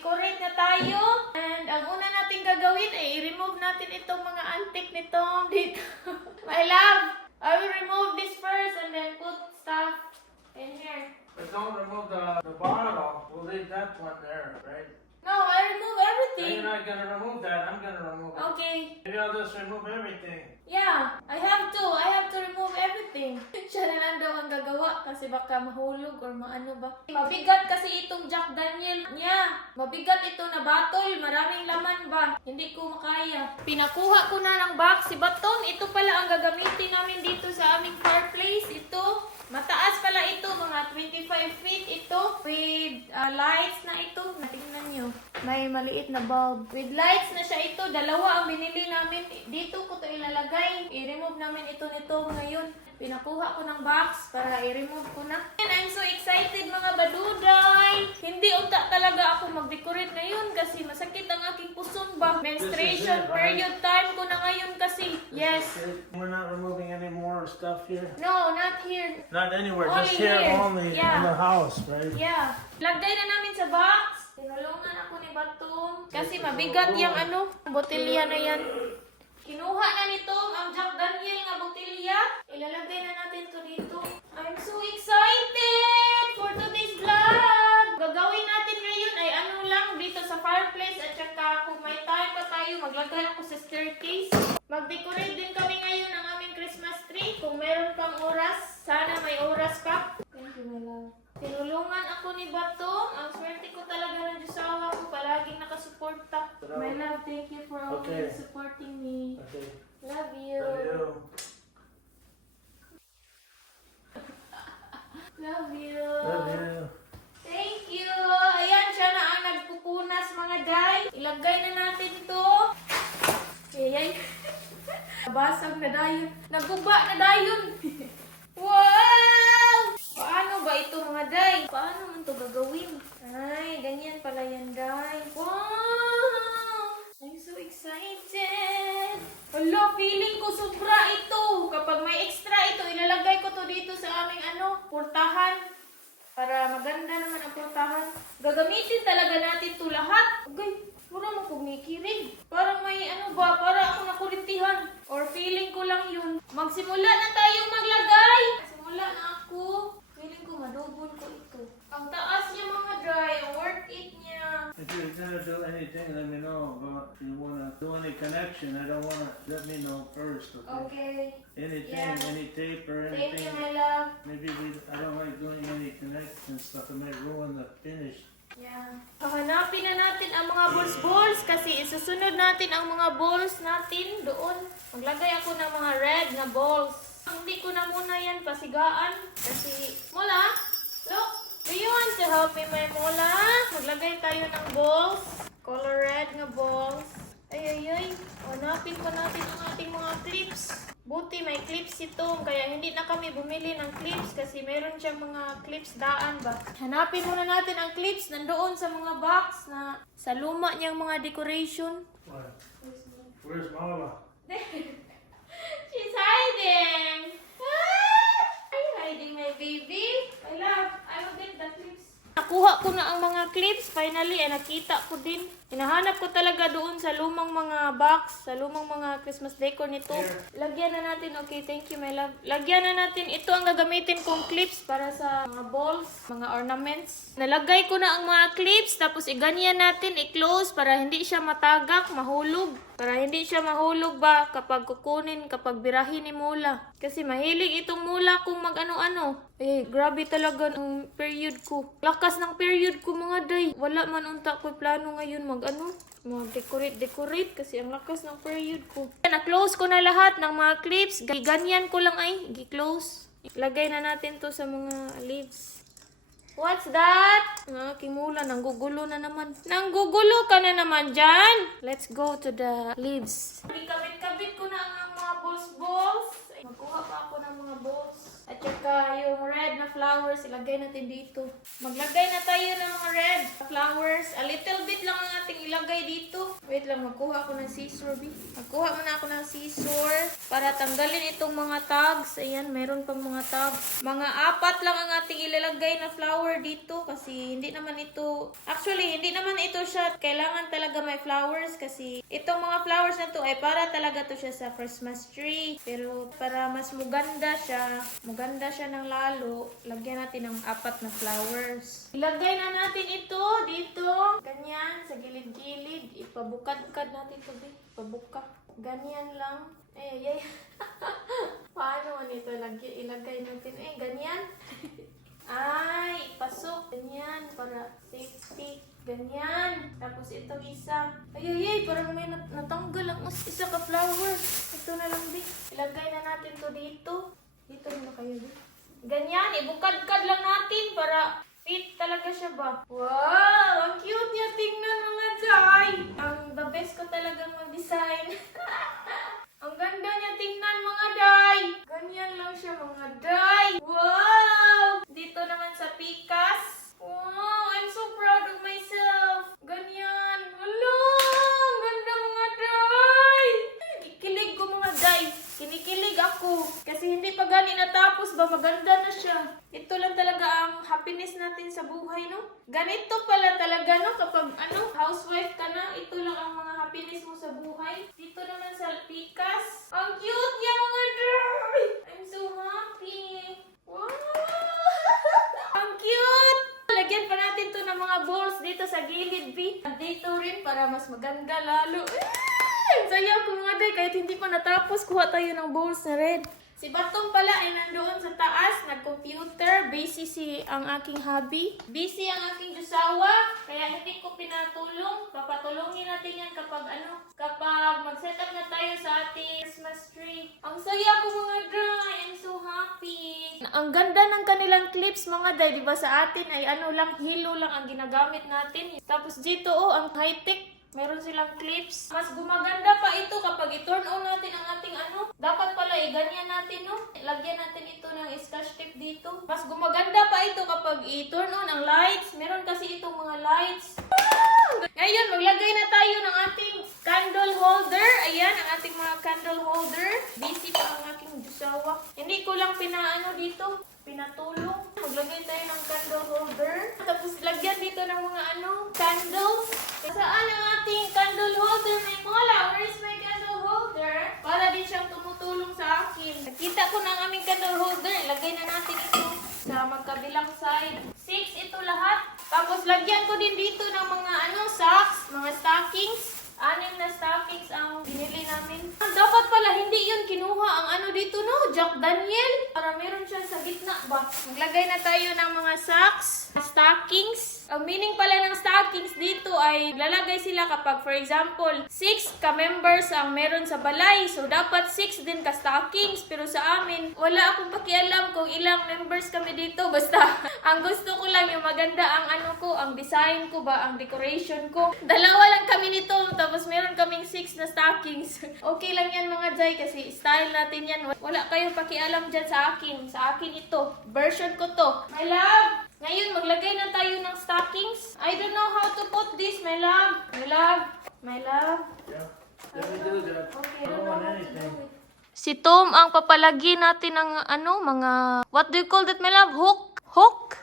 mag-decorate na tayo. And ang una natin gagawin ay i-remove natin itong mga antique nitong dito. My love, I will remove this first and then put stuff in here. But don't remove the bonnet off. We'll leave that one there, right? No, I remove No, everything. you're not gonna remove that. I'm gonna remove it. Okay. Maybe I'll just remove everything. Yeah, I have to remove everything. Siya na lang daw ang gagawa kasi baka mahulog or maano ba. Mabigat kasi itong Jack Daniel niya. Mabigat ito na bottle. Maraming laman ba? Hindi ko makaya. Pinakuha ko na ng box si Baton. Ito pala ang gagamitin namin dito sa aming fireplace. Ito. Mataas pala ito. Mga 25 feet ito. With lights na ito. Tingnan nyo. May maliit na bulb. With lights na siya ito. Dalawa ang binili namin. Dito ko ito ilalagay. I-remove namin ito nito ngayon. Pinakuha ko ng box para i-remove ko na. And I'm so excited mga baduday. Hindi unta talaga ako mag-decorate ngayon kasi masakit ang aking puson ba. Menstruation period time ko na ngayon kasi. Yes. We're not removing any more stuff here. No, not here. Not anywhere. Only Just here here. only Yeah. in the house, right? Yeah. Lagay na namin sa box. Tinulungan ako ni Batum. Kasi mabigat yung botelya na yan. Kinuha na nito ang Jack Daniel nga botelya. Ilalagay na natin to dito. I'm so excited for today's vlog. Gagawin natin ngayon ay ano lang dito sa fireplace at saka kung may time pa tayo maglagay ako sa staircase. Mag-decorate din kami ngayon ng aming Christmas tree. Kung meron pang oras, sana may oras pa. Thank you, my love. Tinulungan ako ni Bato. Ang swerte ko talaga ng Diyosawa ko. Palaging nakasuporta. My love, thank you for always supporting me. Okay. Love you. Love you. Love you. Love you. Thank you. Ayan, siya na ang nagpupunas mga day. Ilagay na natin ito. Ayay. Basag na dayon. Naguba na dayon. Wow! Paano ba ito mga day? Paano man ito gagawin? Ay, ganyan pala yan day. Wow! I'm so excited. Hala, feeling ko sobra ito. Kapag may extra ito, ilalagay ko to dito sa aming portahan. Para maganda naman ang portahan. Gagamitin talaga natin to lahat. Okay, mura mo kumikirig. Parang may para ako nakurintihan. Or feeling ko lang yun. Magsimula na tayong maglagay. Simula na ako. Feeling ko madubol ko ito. Ang taas niya mga dry. Worth it niya. If you're gonna do anything, let me know. But if you wanna do any connection, I don't wanna. Let me know first, okay? Okay. Anything, Yeah. any tape or Thank anything. you, my love. Maybe I don't like doing any connection stuff. It might ruin the finish. Yeah. Hahanapin na natin ang mga balls kasi isusunod natin ang mga balls natin doon. Maglagay ako ng mga red na balls. Hindi ko na muna yan pasigaan kasi Mola, look, do you want to help me, my Mola? Maglagay tayo ng balls. Color red na balls. Ay. Hanapin pa natin ang ating mga clips. Buti may clips ito, kaya hindi na kami bumili ng clips kasi meron siyang mga clips daan ba. Hanapin muna natin ang clips nandoon sa mga box na sa luma niyang mga decoration. What? Where's Mama? She's hiding! Ah! Are you hiding, my baby? I love, I will get the clips. Nakuha ko na ang mga clips. Finally, nakita ko din. Hinahanap ko talaga doon sa lumang mga box, sa lumang mga Christmas decor nito. Lagyan na natin. Okay, thank you, my love. Lagyan na natin. Ito ang gagamitin kong clips para sa mga balls, mga ornaments. Nalagay ko na ang mga clips, tapos iganyan natin, i-close para hindi siya matagak, mahulog. Para hindi siya mahulog ba kapag kukunin, kapag birahin ni Mula. Kasi mahilig itong Mula kung mag-ano-ano. Grabe talaga ang period ko. Lakas ng period ko mga day. Wala man unta ko plano ngayon mag-decorate kasi ang lakas ng period ko. Na-close ko na lahat ng mga clips. Ganyan ko lang gi-close. Lagay na natin to sa mga leaves. What's that? Aking Mula, nanggugulo na naman. Nanggugulo ka na naman dyan. Let's go to the leaves. Kabit-kabit ko na ang mga balls. Magkuha pa ako ng mga balls. At saka yung red na flower flowers, ilagay natin dito. Maglagay na tayo ng mga red flowers. A little bit lang ang ating ilagay dito. Wait lang, magkuha ako ng scissor, B. Magkuha muna ako ng scissor para tanggalin itong mga tags. Ayan, meron pang mga tags. Mga 4 lang ang ating ilalagay na flower dito kasi hindi naman ito, actually, hindi naman ito siya kailangan talaga may flowers kasi itong mga flowers na to ay para talaga to siya sa Christmas tree. Pero para mas maganda siya ng lalo, lagyan natin ng 4 na flowers. Ilagay na natin ito dito. Ganyan, sa gilid-gilid. Ipabukad-kad natin ito, ipabuka. Ganyan lang. Ay. Paano nito ilagay natin? Ganyan. Ay, ipasok. Ganyan, para safety. Ganyan. Tapos itong isa. Ay, parang may natanggal ang isa ka flower. Ito na lang, di. Ilagay na natin to dito. Dito muna kayo, di. Ganyan, ibukad-kad lang natin para fit talaga siya ba. Wow! Ang cute niya. Tingnan mga Jai. Ang the best ko talagang mag-design. Ang ganda niya tingnan mga Day. Ganyan lang siya mga Day. Wow! Dito naman sa pikas. Wow! I'm so proud of myself. Ganyan. Hala! Ang ganda mga Day. Kikilig ko mga Day. Kinikilig ako. Kasi hindi pa gani natapos ba, maganda na siya. Ito lang talaga ang happiness natin sa buhay, no? Ganito pala talaga, no? Kapag, housewife ka na, ito lang ang mga happiness mo sa buhay. Dito naman sa pikas. Ang cute niya, mga Day! I'm so happy. Wow! Ang cute! Lagyan pa natin to ng mga balls dito sa gilid, B. At dito rin para mas maganda lalo. Ang saya ko mga Day, kahit hindi pa natapos, kuha tayo ng balls na red. Si Batong pala ay nandoon sa taas, nag-computer, busy ang aking hubby. Busy ang aking jusawa, kaya hindi ko pinatulong. Papatulungin natin yan kapag mag-set up na tayo sa ating Christmas tree. Ang saya ko mga Day, I'm so happy. Ang ganda ng kanilang clips mga Day, di ba sa atin ay hilo lang ang ginagamit natin. Tapos dito ang high-tech. Meron silang clips. Mas gumaganda pa ito kapag i-turn on natin ang ating dapat pala ganyan natin, no? Lagyan natin ito ng scotch tape dito. Mas gumaganda pa ito kapag i-turn on ang lights. Meron kasi itong mga lights. Ngayon, maglagay na tayo ng ating candle holder. Ayan, ang ating mga candle holder. Busy pa ang aking jusawa. Hindi ko lang pinatulong. Maglagay tayo ng candle holder. Tapos lagyan dito ng mga candles. Saan ang ating candle holder? May mola. Where is my candle holder? Para din siyang tumutulong sa akin. Nakita ko na ang aming candle holder. Ilagay na natin ito sa magkabilang side. 6 ito lahat. Tapos lagyan ko din dito ng mga socks, mga stockings. 6 na stockings ang binili namin. Dapat pala hindi yun kinuha ang dito, no? Jack Daniel. Para meron siya sa gitna ba? Maglagay na tayo ng mga socks, stockings. Ang meaning pala ng stockings dito ay lalagay sila kapag, for example, 6 ka-members ang meron sa balay. So, dapat 6 din ka-stockings. Pero sa amin, wala akong pakialam kung ilang members kami dito. Basta, ang gusto ko lang yung maganda ang ang design ko ba, ang decoration ko. 2 lang kami nito. Tapos meron kaming 6 na stockings. Okay lang yan mga Jai kasi style natin yan. Wala kayong pakialam dyan sa akin. Sa akin ito. Version ko to. My love! Ngayon, maglagay na tayo ng stockings. I don't know how to put this, my love. My love. Yeah. Let me do that. Okay, I don't want anything. Si Tom ang papalagi natin ng mga, what do you call that, my love? Hook?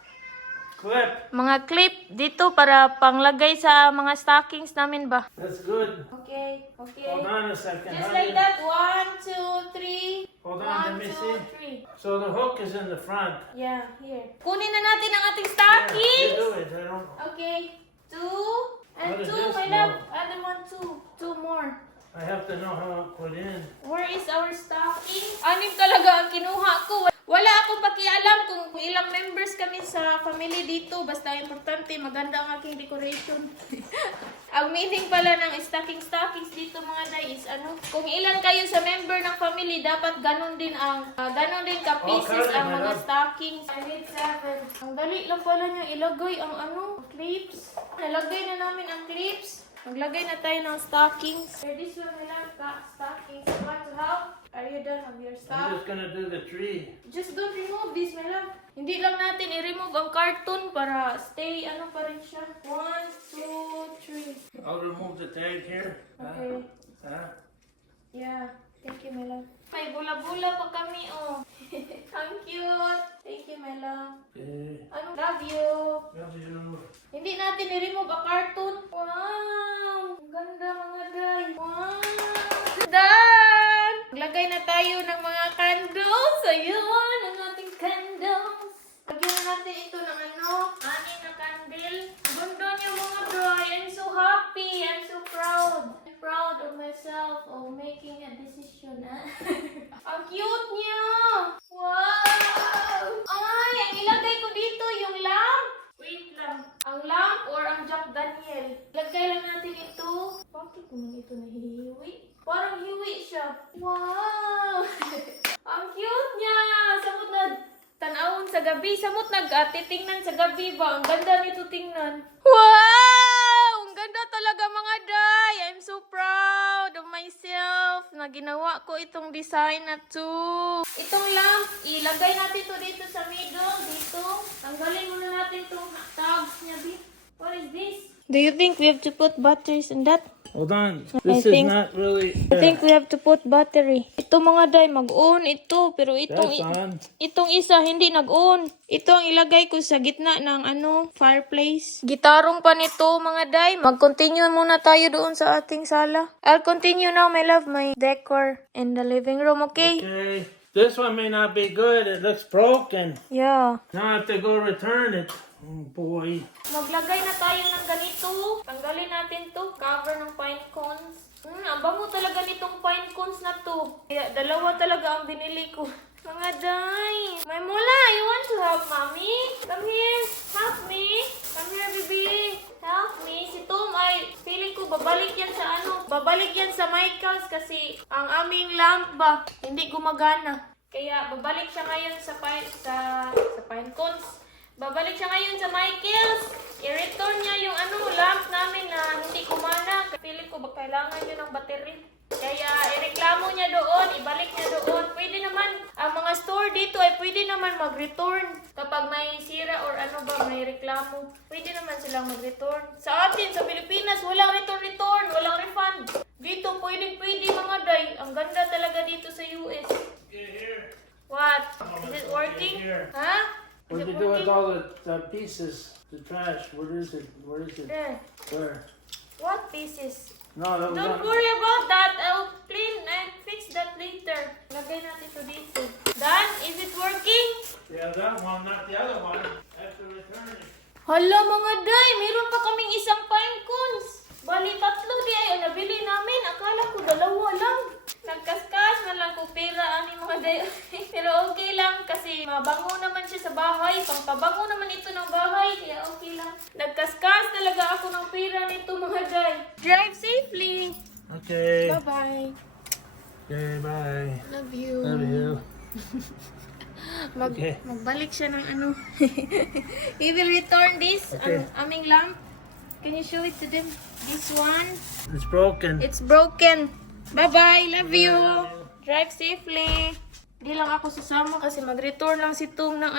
Clip. Mga clip dito para panglagay sa mga stockings namin ba? That's good. Okay. Hold on a second. Just honey. like that. 1, 2, 3. Hold on, let me see. 1, 2, 3. So the hook is in the front. Yeah, here. Kunin na natin ang ating Yeah, stockings. you do it. I don't. Okay. 2 and What is 2, this my now? love. Other one, 2 more. I have to know how to put in. Where is our stocking? 6 talaga ang kinuha ko. Wala akong pakialam kung ilang members kami sa family dito. Basta importante, maganda ang aking decoration. Ang meaning pala ng stockings dito mga Day is kung ilan kayo sa member ng family, dapat ganon din ka-pieces Okay, ang mga madam. stockings. I need 7. Ang dali lang pala niya ilagay ang clips. Nalagay na namin ang clips. Maglagay na tayo ng stockings. For this one, I love stockings. You want to help? Are you done with your I'm stuff? just gonna do the tree. Just don't remove this, my love. Hindi lang natin i-remove ang cartoon para stay, ano pa rin siya. 1, 2, 3. I'll remove the tag here. Okay. Huh? Yeah. Thank you, my love. May bula-bula pa kami, oh. Ang cute. Thank you, my love. Okay. Ano? Love you. Love you. Hindi natin i-remove ang cartoon. Wow! Ang ganda, mga day. Wow! Done! Maglagay na tayo ng mga candles. Ayun, ang ating candles. Lagyan na natin ito ng anin na candle. Ganda niya, mga day. I'm so happy. I'm so proud. I'm proud of myself of making a decision. Ang cute niya! Wow! Ay, ang ilagay ko dito yung lamp. Wait lang. Ang lamp or ang Jack Daniel. Lagay lang natin ito. Bakit naman ito nahihiwi? Parang hiwi siya. Wow! Ang cute niya! Samot na tanawon sa gabi. Samot titingnan sa gabi ba? Ang ganda nito tingnan. Wow! Ang ganda talaga, mga day. I'm so proud of myself na ginawa ko itong design na to. Itong lamp, ilagay natin to dito sa middle. Dito. Tanggalin muna natin itong tabs niya. What is this? Do you think we have to put batteries in that? Hold on. I This is think- not really. I think we have to put battery. Ito, mga day, mag-on ito. Pero That's on. itong isa hindi nag-on. Ito ang ilagay ko sa gitna ng fireplace. Gitarong pa nito, mga day. Mag-continue muna tayo doon sa ating sala. I'll continue now, my love, my decor in the living room, okay? Okay. This one may not be good. It looks broken. Yeah. Now I have to go return it. Oh boy. Maglagay na tayo ng ganito. Tanggalin natin to. Cover ng pine cones. Ang bango talaga nitong pine cones na to. Kaya dalawa talaga ang binili ko. Mga day. May mula, you want to help mommy? Come here. Help me. Come here, baby. Help me. Si Tom ay feeling ko babalik yan sa babalik yan sa Michael's kasi ang aming lamp ba hindi gumagana. Kaya babalik siya ngayon sa pine cones. Babalik siya ngayon sa Michael's. I-return niya yung lamp namin na hindi kumana. Feeling ko ba kailangan niya ng battery. Kaya ireklamo niya doon, ibalik niya doon. Pwede naman, ang mga store dito ay pwede naman mag-return. Kapag may sira or may reklamo, pwede naman silang mag-return. Sa atin, sa Pilipinas, walang return, walang refund. Dito, pwede mga day. Ang ganda talaga dito sa US. Get here. What? Is it working? Ha? What did you do with all the pieces? The trash. Where is it? Where is it? There. Where? What pieces? No, that was Don't on. worry about that. I'll clean and fix that later. Lagay natin to dito. Done? Is it working? Yeah, that one, not the other one. I have to return it. Hala, mga day, meron pa kaming isang pine cones. Bali, 3 di ay nabili namin. Akala ko 2 lang. Nagkaskas na lang ko pera ani mga day. Pero okay lang kasi mabango naman siya sa bahay. Pampabango naman ito ng bahay. Kaya okay lang. Nagkaskas talaga ako ng pera nito, mga day. Drive safely. Okay. Bye-bye. Okay, bye. Love you. Love you. Okay. Magbalik siya ng He will return this, Okay. aming lamp. Can you show it to them? This one. It's broken. It's broken. Bye-bye. Love you. Drive safely. Di lang ako sasama kasi mag-return lang si Tung ng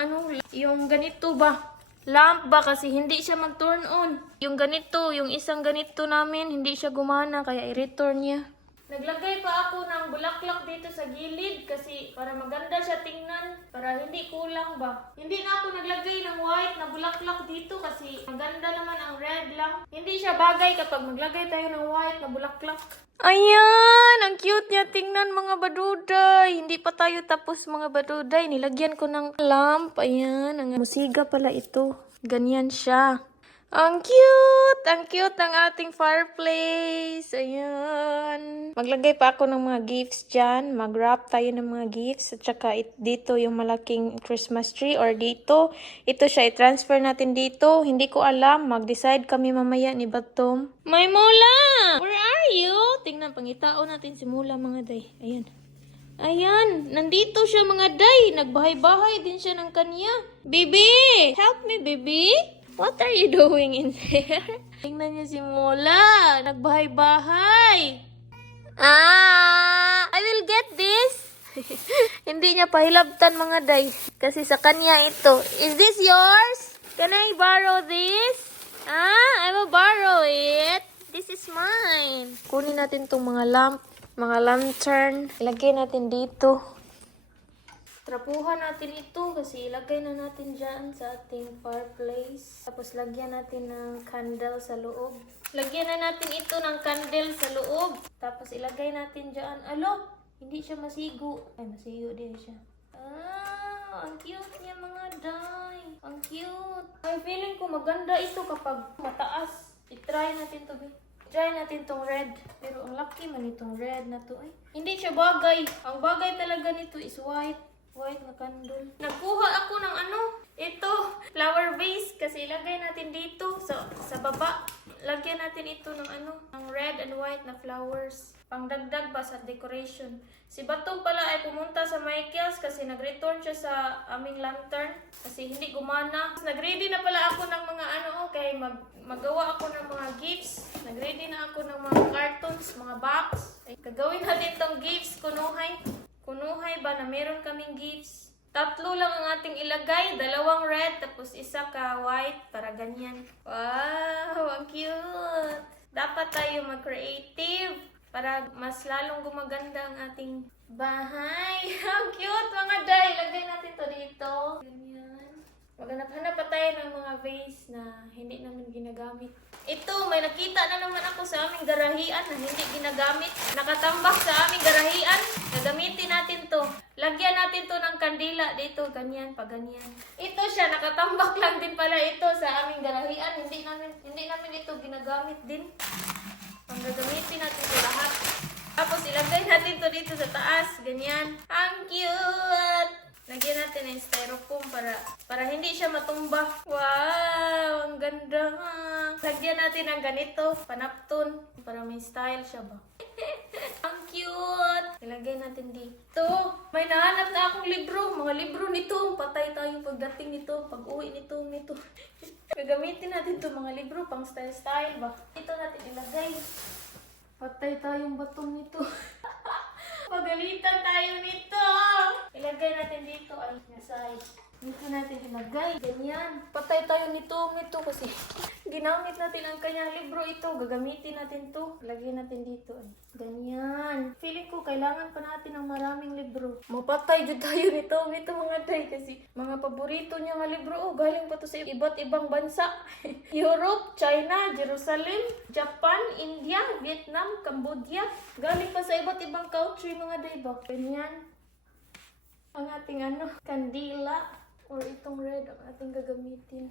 yung ganito ba? Lamp ba kasi hindi siya mag-turn on. Yung ganito, yung isang ganito namin, hindi siya gumana kaya i-return niya. Naglagay pa ako ng bulaklak dito sa gilid kasi para maganda siya tingnan, para hindi kulang ba. Hindi na ako naglagay ng white na bulaklak dito kasi maganda naman ang red lang. Hindi siya bagay kapag maglagay tayo ng white na bulaklak. Ayan! Ang cute niya tingnan, mga baduday. Hindi pa tayo tapos, mga baduday. Nilagyan ko ng lamp. Ayan, ang musiga pala ito. Ganyan siya. Ang cute! Ang cute ng ating fireplace. Ayan. Maglagay pa ako ng mga gifts dyan. Mag-wrap tayo ng mga gifts. At saka dito yung malaking Christmas tree. Or dito. Ito siya. I-transfer natin dito. Hindi ko alam. Mag-decide kami mamaya ni Batom. May Mula! Where are you? Tingnan, pangitao natin si Mula, mga day. Ayan. Ayan. Nandito siya, mga day. Nagbahay-bahay din siya ng kanya. Baby! Help me, baby! What are you doing in there? Tingnan niyo si Mola. Nagbahay-bahay. I will get this. Hindi niya pahilabtan mga day. Kasi sa kanya ito. Is this yours? Can I borrow this? I will borrow it. This is mine. Kunin natin tong mga lamp, mga lantern. Ilagay natin dito. Trapuhan natin ito kasi ilagay na natin dyan sa ating fireplace. Tapos lagyan natin ng candle sa loob. Lagyan na natin ito ng candle sa loob. Tapos ilagay natin dyan. Alo, hindi siya masigo. Ay, masigo din siya. Ang cute niya mga day. Ang cute. Ay, feeling ko maganda ito kapag mataas. I-try natin to, be. Try natin tong red. Pero ang lucky man itong red na to. Ay, hindi siya bagay. Ang bagay talaga nito is white. White na candle. Nagkuha ako ng ito, flower vase. Kasi ilagay natin dito sa baba. Lagyan natin ito ng ng red and white na flowers. Pangdagdag ba sa decoration. Si Batong pala ay pumunta sa Michael's kasi nag-return siya sa aming lantern. Kasi hindi gumana. Nag-ready na pala ako ng mga kay magawa ako ng mga gifts. Nag-ready na ako ng mga cartons, mga box. Ay, gagawin natin tong gifts, kunuhay. Kunuhay ba na meron kaming gifts? 3 lang ang ating ilagay. 2 red, tapos 1 ka white. Para ganyan. Wow, ang cute! Dapat tayo mag-creative para mas lalong gumaganda ang ating bahay. Ang cute mga day! Ilagay natin to dito. Ganyan. Maghanap-hanap pa tayo ng mga vase na hindi namin ginagamit. Ito, may nakita na naman ako sa aming garahian na hindi ginagamit. Nakatambak sa aming garahian. Gagamitin natin to. Lagyan natin to ng kandila dito. Ganyan, pa ganyan. Ito siya, nakatambak lang din pala ito sa aming garahian. Hindi namin ito ginagamit din. Ang gagamitin natin ito lahat. Tapos ilagay natin to dito sa taas. Ganyan. Ang cute! Lagyan natin ng styrofoam para hindi siya matumba. Wow! Ang ganda nga. Lagyan natin ng ganito, panapton, para may style siya ba. Ang cute! Ilagay natin dito. May nahanap na akong libro. Mga libro nito. Patay tayo pagdating nito, pag-uwi nito. Gagamitin natin to mga libro pang style ba. Ito natin ilagay. Patay tayong batong nito. Pagalitan tayo nito. Ilagay natin dito. Ay, nasay. Dito natin ilagay. Ganyan. Patay tayo nito kasi ginamit natin ang kanyang libro ito. Gagamitin natin to. Ilagay natin dito. Ay, ganyan. Feeling ko kailangan pa natin ng maraming libro. Mapatay dyan tayo nito mga day. Kasi mga paborito niya nga libro. Galing pa to sa iba't ibang bansa. Europe, China, Jerusalem, Japan, India, Vietnam, Cambodia. Galing pa sa iba't ibang country mga day ba. Ganyan. Ang ating kandila. Or itong red ang ating gagamitin.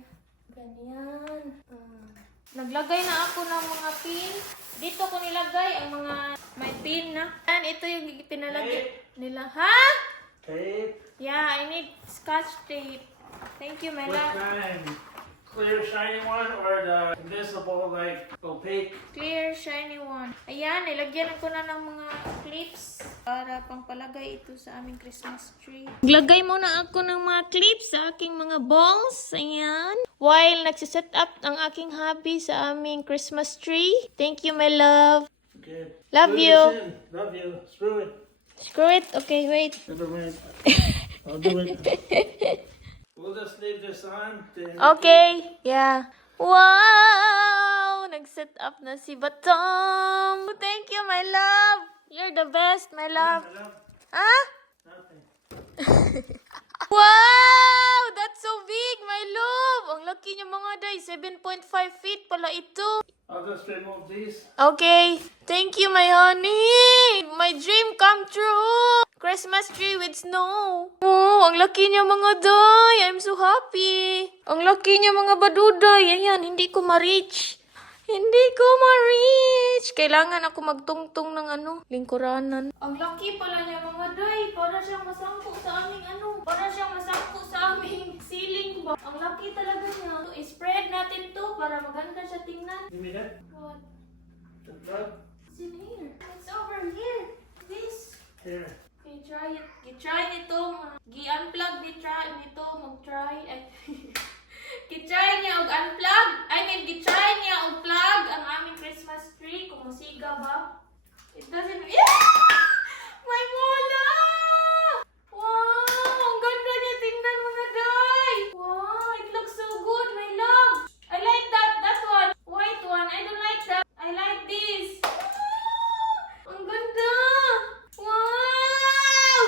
Ganyan. Naglagay na ako ng mga pin. Dito ko nilagay ang mga may pin na. Yan, ito yung pinalagay nila. Ha? Tape. Yeah, I need scotch tape. Thank you, my What love. kind? Clear shiny one or the invisible like opaque? Clear, shiny one. Ayan, nilagyan ko na ng mga clips para pangpalagay ito sa aming Christmas tree. Naglagay muna ako ng mga clips sa aking mga balls. Ayan. While nagsiset up ang aking hubby sa aming Christmas tree. Thank you, my love. Okay. Love Screw you. this in. Love you. Screw it. Screw it. Okay, wait. Never mind. I'll do it. We'll just leave this on. Okay. Yeah. Wow! Nag-set up na si Batong. Thank you, my love. You're the best, my love. Huh? Nothing. Wow! That's so big, my love. Ang laki niya mga day. 7.5 feet pala ito. I'll just remove these. Okay. Thank you, my honey. My dream come true. Christmas tree with snow. Oh, ang laki niya mga day. I'm so happy. Ang laki niya mga baduday. Ayan, hindi ko ma-reach. Hindi ko ma-reach. Kailangan ako magtungtong ng lingkuranan. Ang laki pala niya mga day. Para siyang masangko sa aming Para siyang masangko sa aming ceiling ba. Ang laki talaga niya. So, i-spread natin to para maganda siya tingnan. Give me that. What? The plug. It's in here. It's over here. This. Here. Okay, try it. I-try nito. Gi-unplug nito. Mag-try. Ki-try niya og unplug. need gi-try niya og plug ang aming Christmas tree kung musiga ba. It doesn't... Yeah! My mola! Wow! Ang ganda niya tingnan mga day! Wow! It looks so good, my love! I like that one. White one. I don't like that. I like this. Ang ganda! Wow!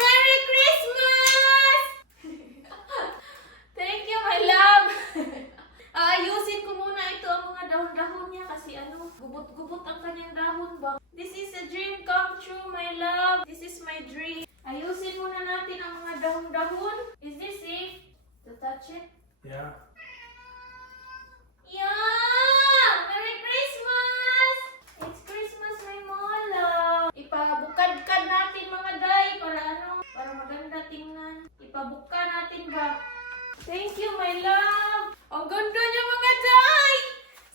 Merry Christmas! Thank you, my love! Ayusin ko muna ito ang mga dahon-dahon niya kasi gubot-gubot ang kanyang dahon ba? This is a dream come true, my love. This is my dream. Ayusin muna natin ang mga dahon-dahon. Is this safe to touch it? Yeah. Yeah! Merry Christmas! It's Christmas, my mola. Ipabukad-kad natin mga day para maganda tingnan. Ipabuka natin ba? Thank you, my love. Ang ganda niya mga day!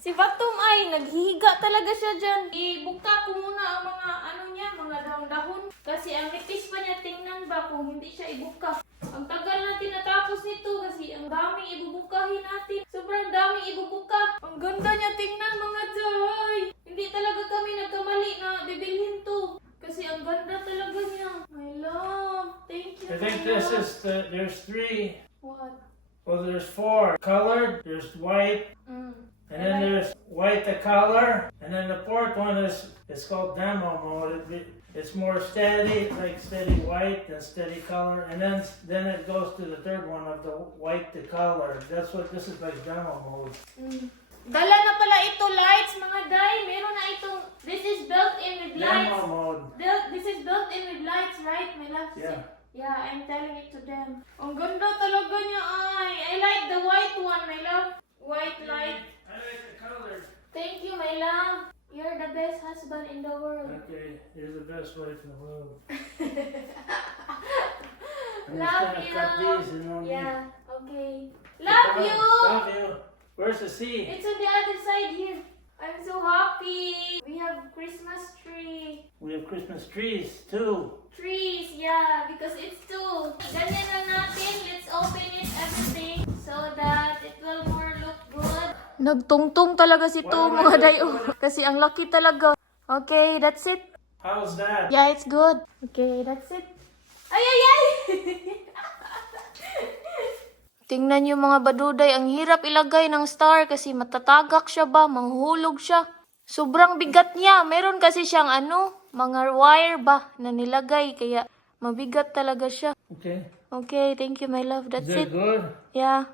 Si Batom ay naghihiga talaga siya dyan. Ibuka ko muna ang mga dahon-dahon. Kasi ang nipis pa niya tingnan ba kung hindi siya ibuka. Ang tagal natin natapos nito kasi ang dami ibubukahin natin. Sobrang dami ibubuka. Ang ganda niya tingnan mga day. Hindi talaga kami nagkamali na bibilhin to. Kasi ang ganda talaga niya. My love. Thank you. I think this is there's 3. What? Well, there's 4 colored. There's white, and then there's white the color, and then the 4th one is it's called demo mode. It's more steady, like steady white and steady color, and then it goes to the 3rd one of the white the color. That's what this is, like demo mode. Dala na pala ito lights mga day. Meron na itong this is built in with lights. Demo mode. This is built in with lights, right? My love. Yeah. Yeah, I'm telling it to them. Ang ganda talaga niya ay. I like the white one, my love. White light. I like the color. Thank you, my love. You're the best husband in the world. Okay, you're the best wife in the world. I'm just Love gonna you. cut these, you know. Yeah, okay. Love you. Love you. Where's the seed? It's on the other side here. I'm so happy. We have Christmas tree. We have Christmas trees too. Trees, yeah, because it's two. Ganyan na natin. Let's open it everything so that it will more look good. Nagtungtong talaga si To mga dayo. Kasi ang laki talaga. Okay, that's it. How's that? Yeah, it's good. Okay, that's it. Ay, ay, ay! Tingnan niyo mga baduday, ang hirap ilagay ng star kasi matatagak siya ba, mahuhulog siya. Sobrang bigat niya. Meron kasi siyang mga wire ba na nilagay kaya mabigat talaga siya. Okay. Okay, thank you my love. That's Is it. it good? Yeah.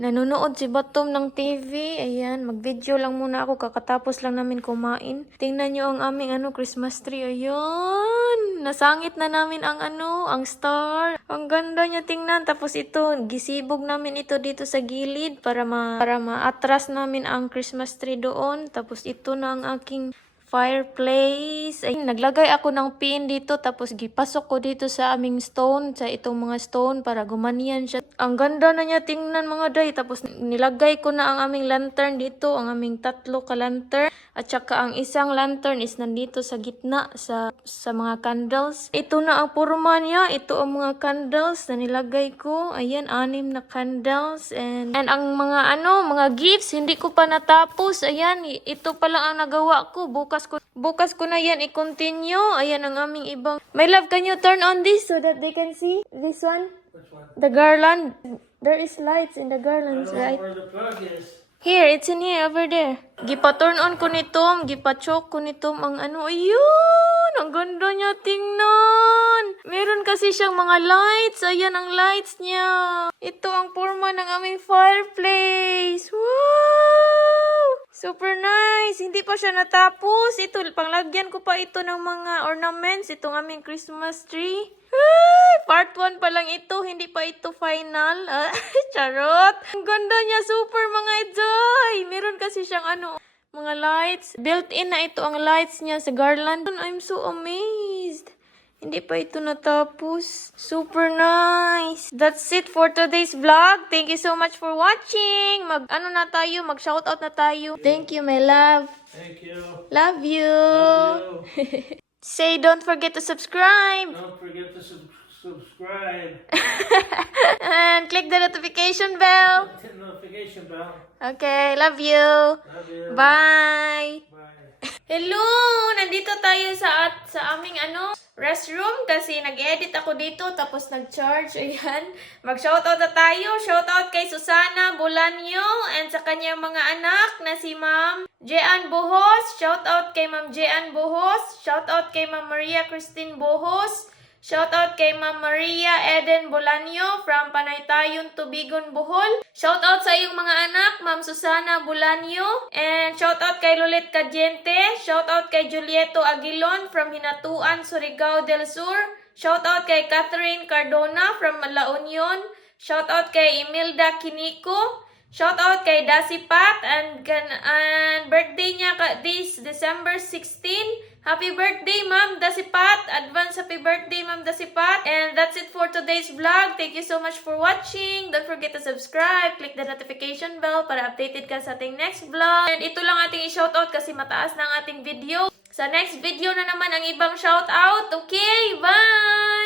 Nanonood si Batom ng TV. Ayan, mag-video lang muna ako. Kakatapos lang namin kumain. Tingnan nyo ang aming Christmas tree. Ayan. Nasangit na namin ang ang star. Ang ganda niya tingnan. Tapos ito, gisibog namin ito dito sa gilid para ma-atras namin ang Christmas tree doon. Tapos ito na ang aking fireplace. Ay, naglagay ako ng pin dito tapos gipasok ko dito sa aming stone, sa itong mga stone para gumanyan siya. Ang ganda na niya tingnan mga day. Tapos nilagay ko na ang aming lantern dito, ang aming 3 ka lantern. At saka ang isang lantern is nandito sa gitna sa mga candles. Ito na ang purma niya. Ito ang mga candles na nilagay ko. Ayan, 6 na candles. And ang mga gifts, hindi ko pa natapos. Ayan, ito pa lang ang nagawa ko. Bukas ko na yan i-continue. Ayan ang aming ibang. My love, can you turn on this so that they can see? This one? Which one? The garland. There is lights in the I garlands, don't know right? where the plug is. Here, it's in here, over there. Gipa-turn on ko nito, gipa-choke ko nito ang ayun! Ang ganda niya tingnan! Meron kasi siyang mga lights. Ayan ang lights niya. Ito ang forma ng aming fireplace. Wow! Super nice! Hindi pa siya natapos. Ito, panglagyan ko pa ito ng mga ornaments. Itong aming Christmas tree. Ay, part 1 pa lang ito. Hindi pa ito final. Charot! Ang ganda niya. Super mga iday! Meron kasi siyang mga lights. Built-in na ito ang lights niya sa garland. I'm so amazed. Hindi pa ito natapos. Super nice. That's it for today's vlog. Thank you so much for watching. Mag-shoutout na tayo. Thank you, my love. Thank you. Love you. Love you. Say, don't forget to subscribe. Don't forget to subscribe. And click the notification bell. Hit the notification bell. Okay, love you. Love you. Bye. Bye. Hello! Nandito tayo sa aming restroom kasi nag-edit ako dito tapos nag-charge. Ayan. Mag-shoutout na tayo. Shoutout kay Susana Bulanyo and sa kanyang mga anak na si Ma'am Jean Buhos. Shoutout kay Ma'am Jean Buhos. Shoutout kay Ma'am Maria Christine Buhos. Shoutout kay Ma'am Maria Eden Bulanyo from Panaytayon, Tubigon, Bohol. Shoutout sa iyong mga anak, Ma'am Susana Bulanyo. And shoutout kay Lolet Cadiente. Shoutout kay Julieto Aguilon from Hinatuan, Surigao del Sur. Shoutout kay Catherine Cardona from La Union. Shoutout kay Imelda Kinico. Shoutout kay Dasipat and birthday niya this December 16. Happy birthday, Ma'am Dasipat! Advance happy birthday, Ma'am Dasipat! And that's it for today's vlog. Thank you so much for watching. Don't forget to subscribe. Click the notification bell para updated ka sa ating next vlog. And ito lang ating i-shoutout kasi mataas na ang ating video. Sa next video na naman ang ibang shoutout. Okay, bye!